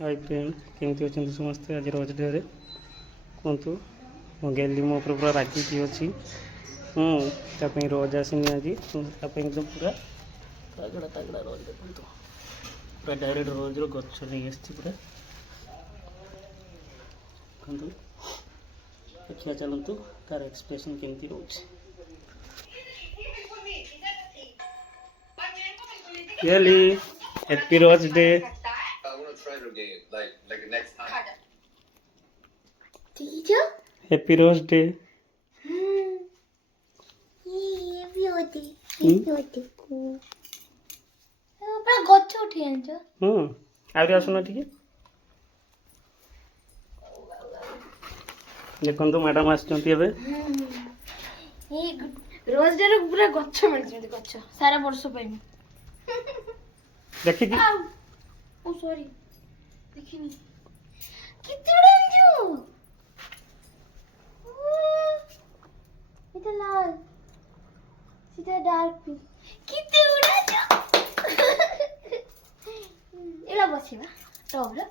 hi friend केमती अच्छा समस्ते आज रोज डे कहतु मो गेली मो पूरा रागिकी अच्छी ताप रोज आसनी आज एकदम पूरा तगड़ा तगड़ा रोज देखो पूरा डायरेक्ट रोज गच नहीं आसी पूरा देखो देखिए चलतु तार एक्सप्रेशन केमती रोच happy rose day happy rose day गच उठी आंच आगे आसुना टिके देखो मैडम आसुचंती एबे रोज डे पूरा गच मिल गच सारा वर्ष पाइम देखि कि ओ सॉरी देखिनी कितने अंजू এটা লাল সেটা ডার্ক পিঙ্ক কিতে উড়াছো এলা বসিবা টবলা